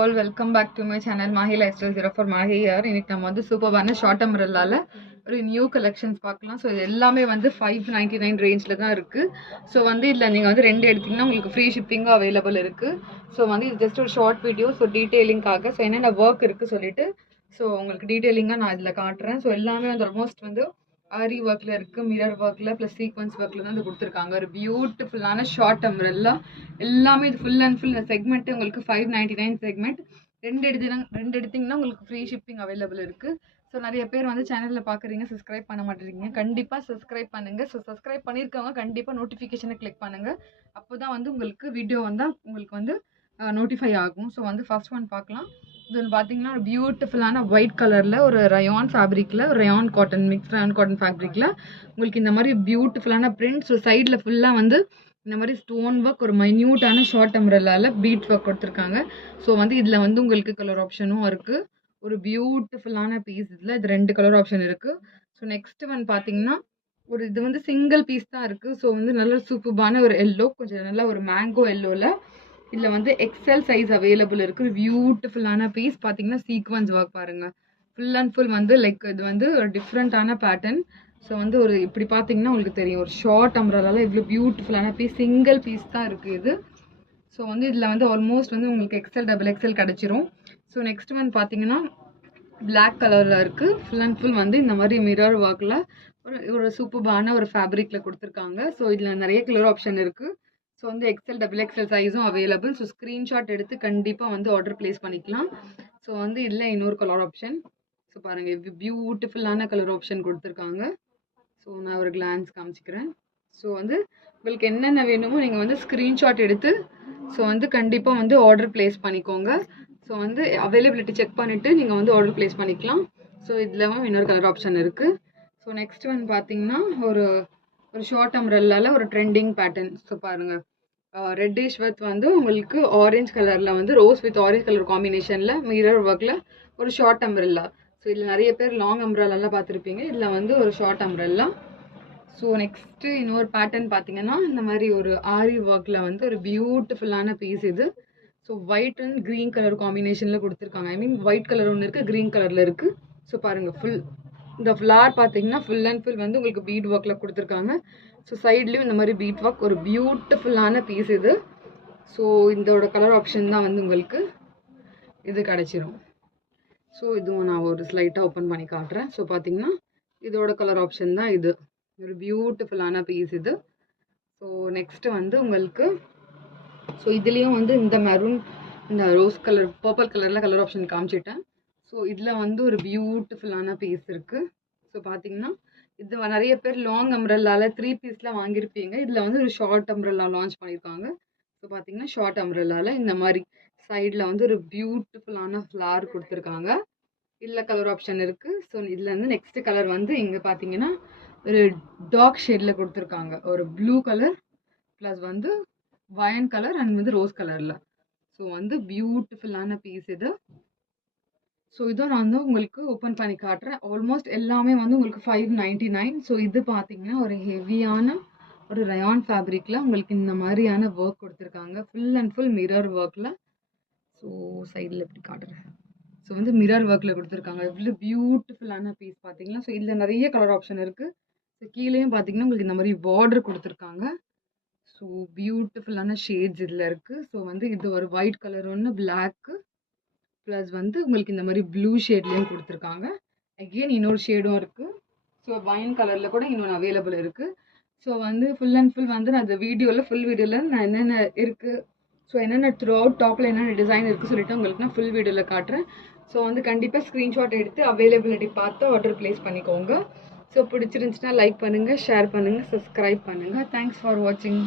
All welcome back to my channel Mahi Lifestyle 04 Mahi here. இன்னைக்கு நம்ம வந்து சூப்பரான ஷார்ட் அம்பரல்லால ஒரு நியூ கலெக்ஷன்ஸ் பார்க்கலாம். ஸோ இது எல்லாமே வந்து 599 ரேஞ்சில் தான் இருக்குது. ஸோ வந்து இதில் நீங்கள் வந்து ரெண்டு எடுத்திங்கன்னா உங்களுக்கு ஃப்ரீ ஷிப்பிங்கும் அவைலபிள் இருக்குது. ஸோ வந்து இது ஜஸ்ட் ஒரு ஷார்ட் வீடியோ. ஸோ டீட்டெயிலிங்காக ஸோ என்னென்ன ஒர்க் இருக்குது சொல்லிட்டு ஸோ உங்களுக்கு டீட்டெயிலிங்காக நான் இதில் காட்டுறேன். ஸோ எல்லாமே வந்து ஆல்மோஸ்ட் வந்து ஆரி ஒர்க்கில் இருக்குது, மிரர் ஒர்க்கில் ப்ளஸ் சீக்வன்ஸ் ஒர்க்கில் தான் இது கொடுத்துருக்காங்க. ஒரு பியூட்டிஃபுல்லான ஷார்ட் அம்பரல்லா எல்லாமே இது ஃபுல் அண்ட் ஃபுல் செக்மெண்ட்டு உங்களுக்கு 599 செக்மெண்ட். ரெண்டு எடுத்திங்கன்னா உங்களுக்கு ஃப்ரீ ஷிப்பிங் அவைலபிள் இருக்குது. ஸோ நிறைய பேர் வந்து சேனலில் பார்க்குறீங்க, சப்ஸ்கிரைப் பண்ண மாட்டேறீங்க. கண்டிப்பாக சப்ஸ்கிரைப் பண்ணுங்கள். ஸோ சப்ஸ்கிரைப் பண்ணியிருக்கவங்க கண்டிப்பாக நோட்டிஃபிகேஷனை கிளிக் பண்ணுங்கள். அப்போ தான் வந்து உங்களுக்கு வீடியோ வந்தால் உங்களுக்கு வந்து நோட்டிஃபை ஆகும். ஸோ வந்து ஃபர்ஸ்ட் ஒன் பார்க்கலாம். இது ஒன்று பார்த்தீங்கன்னா ஒரு பியூட்டிஃபுல்லான ஒயிட் கலரில் ஒரு ரயான் ஃபேப்ரிக்கில் ஒரு rayon cotton mix rayon cotton ஃபேப்ரிக்கில் உங்களுக்கு இந்த மாதிரி பியூட்டிஃபுல்லான பிரிண்ட். ஸோ சைடில் ஃபுல்லாக வந்து இந்த மாதிரி ஸ்டோன் ஒர்க் ஒரு மைன்யூட்டான ஷார்ட் அம்பரல்லால பீட் ஒர்க் கொடுத்துருக்காங்க. ஸோ வந்து இதில் வந்து உங்களுக்கு கலர் ஆப்ஷனும் இருக்குது. ஒரு பியூட்டிஃபுல்லான பீஸ். இதில் இது ரெண்டு கலர் ஆப்ஷன் இருக்குது. ஸோ நெக்ஸ்ட் ஒன் பார்த்தீங்கன்னா ஒரு இது வந்து சிங்கிள் பீஸ் தான் இருக்குது. ஸோ வந்து நல்ல சூப்பரான ஒரு எல்லோ, கொஞ்சம் நல்லா ஒரு மேங்கோ எல்லோவில் இதில் வந்து எக்ஸல் சைஸ் அவைலபிள் இருக்குது. பியூட்டிஃபுல்லான பீஸ் பார்த்தீங்கன்னா சீக்வன்ஸ் ஒர்க் பாருங்கள். ஃபுல் அண்ட் ஃபுல் வந்து லைக் இது வந்து ஒரு டிஃப்ரெண்ட்டான பேட்டர்ன். ஸோ வந்து ஒரு இப்படி பார்த்தீங்கன்னா உங்களுக்கு தெரியும் ஒரு ஷார்ட் அம்பரல்லால இவ்வளோ பியூட்டிஃபுல்லான பீஸ், சிங்கிள் பீஸ் தான் இருக்குது இது. ஸோ வந்து இதில் வந்து ஆல்மோஸ்ட் வந்து உங்களுக்கு எக்ஸல் டபுள் எக்ஸல் கிடச்சிரும். ஸோ நெக்ஸ்ட் ஒன் பார்த்தீங்கன்னா பிளாக் கலரில் இருக்குது. ஃபுல் அண்ட் ஃபுல் வந்து இந்த மாதிரி மிரர் ஒர்க்கில் ஒரு சூப்பரான ஒரு ஃபேப்ரிக்கில் கொடுத்துருக்காங்க. ஸோ இதில் நிறைய கலர் ஆப்ஷன் இருக்குது. ஸோ வந்து எக்ஸல் டபுள் எக்ஸல் சைஸும் அவைலபிள். ஸோ ஸ்க்ரீன்ஷாட் எடுத்து கண்டிப்பாக வந்து ஆர்டர் ப்ளேஸ் பண்ணிக்கலாம். ஸோ வந்து இதில் இன்னொரு கலர் ஆப்ஷன். ஸோ பாருங்கள் இது பியூட்டிஃபுல்லான கலர் ஆப்ஷன் கொடுத்துருக்காங்க. ஸோ நான் ஒரு கிளான்ஸ் காமிச்சிக்கிறேன். ஸோ வந்து உங்களுக்கு என்னென்ன வேணுமோ நீங்கள் வந்து ஸ்க்ரீன்ஷாட் எடுத்து ஸோ வந்து கண்டிப்பாக வந்து ஆர்டர் ப்ளேஸ் பண்ணிக்கோங்க. ஸோ வந்து அவைலபிலிட்டி செக் பண்ணிவிட்டு நீங்கள் வந்து ஆர்டர் ப்ளேஸ் பண்ணிக்கலாம். ஸோ இதில் இன்னொரு கலர் ஆப்ஷன் இருக்குது. ஸோ நெக்ஸ்ட் ஒன் பார்த்தீங்கன்னா ஒரு ஷார்ட் அம்பரல்லால ஒரு ட்ரெண்டிங் பேட்டர்ன். ஸோ பாருங்கள் ரெட்டிஷ் வித் வந்து உங்களுக்கு ஆரஞ்ச் கலரில் வந்து ரோஸ் வித் ஆரஞ்ச் கலர் காம்பினேஷனில் மிரர் ஒர்க்கில் ஒரு ஷார்ட் அம்பரல்லா. ஸோ இதில் நிறைய பேர் லாங் அம்பரல்லாம் பார்த்துருப்பீங்க. இதில் வந்து ஒரு ஷார்ட் அம்பரல்லா. ஸோ நெக்ஸ்ட்டு இன்னொரு பேட்டர்ன் பார்த்தீங்கன்னா இந்த மாதிரி ஒரு ஆரி ஒர்க்கில் வந்து ஒரு பியூட்டிஃபுல்லான பீஸ் இது. So white and green colour காம்பினேஷனில் கொடுத்துருக்காங்க. ஐ மீன் ஒயிட் கலர் ஒன்று இருக்குது, க்ரீன் கலரில் இருக்குது. ஸோ பாருங்கள் ஃபுல் இந்த ஃப்ளார் பார்த்தீங்கன்னா ஃபுல் அண்ட் ஃபுல் வந்து உங்களுக்கு பீட் ஒர்க்கில் கொடுத்துருக்காங்க. ஸோ சைட்லேயும் இந்த மாதிரி பீட் ஒர்க் ஒரு பியூட்டிஃபுல்லான பீஸ் இது. ஸோ இதோட கலர் ஆப்ஷன் தான் வந்து உங்களுக்கு இது கிடச்சிரும். ஸோ இதுவும் நான் ஒரு ஸ்லைட்டாக ஓப்பன் பண்ணி காட்டுறேன். ஸோ பார்த்தீங்கன்னா இதோட கலர் ஆப்ஷன் தான் இது. ஒரு பியூட்டிஃபுல்லான பீஸ் இது. ஸோ நெக்ஸ்ட்டு வந்து உங்களுக்கு ஸோ இதுலேயும் வந்து இந்த மெரூன் இந்த ரோஸ் கலர் பர்பிள் கலரில் கலர் ஆப்ஷன் காமிச்சிட்டேன். ஸோ இதில் வந்து ஒரு பியூட்டிஃபுல்லான பீஸ் இருக்குது. ஸோ பார்த்தீங்கன்னா இது நிறைய பேர் லாங் அம்பரல்லால 3 பீஸ்லாம் வாங்கியிருப்பீங்க. இதில் வந்து ஒரு ஷார்ட் அம்பரல்லா லான்ச் பண்ணியிருக்காங்க. ஸோ பார்த்தீங்கன்னா ஷார்ட் அம்பரல்லால இந்த மாதிரி சைடில் வந்து ஒரு பியூட்டிஃபுல்லான ஃப்ளார் கொடுத்துருக்காங்க. இதில் கலர் ஆப்ஷன் இருக்குது. ஸோ இதில் வந்து நெக்ஸ்ட் கலர் வந்து இங்கே பார்த்தீங்கன்னா ஒரு டார்க் ஷேடில் கொடுத்துருக்காங்க. ஒரு ப்ளூ கலர் ப்ளஸ் வந்து வயன் கலர் அண்ட் வந்து ரோஸ் கலரில். ஸோ வந்து பியூட்டிஃபுல்லான பீஸ் இது. ஸோ இதை நான் வந்து உங்களுக்கு ஓப்பன் பண்ணி காட்டுறேன். ஆல்மோஸ்ட் எல்லாமே வந்து உங்களுக்கு 599. ஸோ இது பார்த்தீங்கன்னா ஒரு ஹெவியான ஒரு ரயான் ஃபேப்ரிக்கில் உங்களுக்கு இந்த மாதிரியான ஒர்க் கொடுத்துருக்காங்க. ஃபுல் அண்ட் ஃபுல் மிரர் ஒர்க்கில். ஸோ சைடில் எப்படி காட்டுறேன். ஸோ வந்து மிரர் ஒர்க்கில் கொடுத்துருக்காங்க. இவ்வளோ பியூட்டிஃபுல்லான பீஸ் பார்த்தீங்கன்னா. ஸோ இதில் நிறைய கலர் ஆப்ஷன் இருக்குது. ஸோ கீழேயும் பார்த்தீங்கன்னா உங்களுக்கு இந்த மாதிரி பார்டர் கொடுத்துருக்காங்க. ஸோ பியூட்டிஃபுல்லான ஷேட்ஸ் இதில் இருக்குது. ஸோ வந்து இது ஒரு ஒயிட் கலர் ஒன்று, பிளாக்கு ப்ளஸ் வந்து உங்களுக்கு இந்த மாதிரி ப்ளூ ஷேட்லேயும் கொடுத்துருக்காங்க. அகெயின் இன்னொரு ஷேடும் இருக்குது. ஸோ வயன் கலரில் கூட இன்னொன்று அவைலபிள் இருக்குது. ஸோ வந்து ஃபுல் அண்ட் ஃபுல் வந்து நான் அந்த ஃபுல் வீடியோவில் நான் என்னென்ன இருக்குது, ஸோ என்னென்ன த்ரூ அவுட் டாப்பில் என்னென்ன டிசைன் இருக்குது சொல்லிட்டு உங்களுக்கு நான் ஃபுல் வீடியோவில் காட்டுறேன். ஸோ வந்து கண்டிப்பாக ஸ்க்ரீன்ஷாட் எடுத்து அவைலபிலிட்டி பார்த்து ஆர்டர் ப்ளேஸ் பண்ணிக்கோங்க. ஸோ பிடிச்சிருந்துச்சுன்னா லைக் பண்ணுங்கள், ஷேர் பண்ணுங்கள், சப்ஸ்கிரைப் பண்ணுங்கள். தேங்க்ஸ் ஃபார் வாட்சிங்.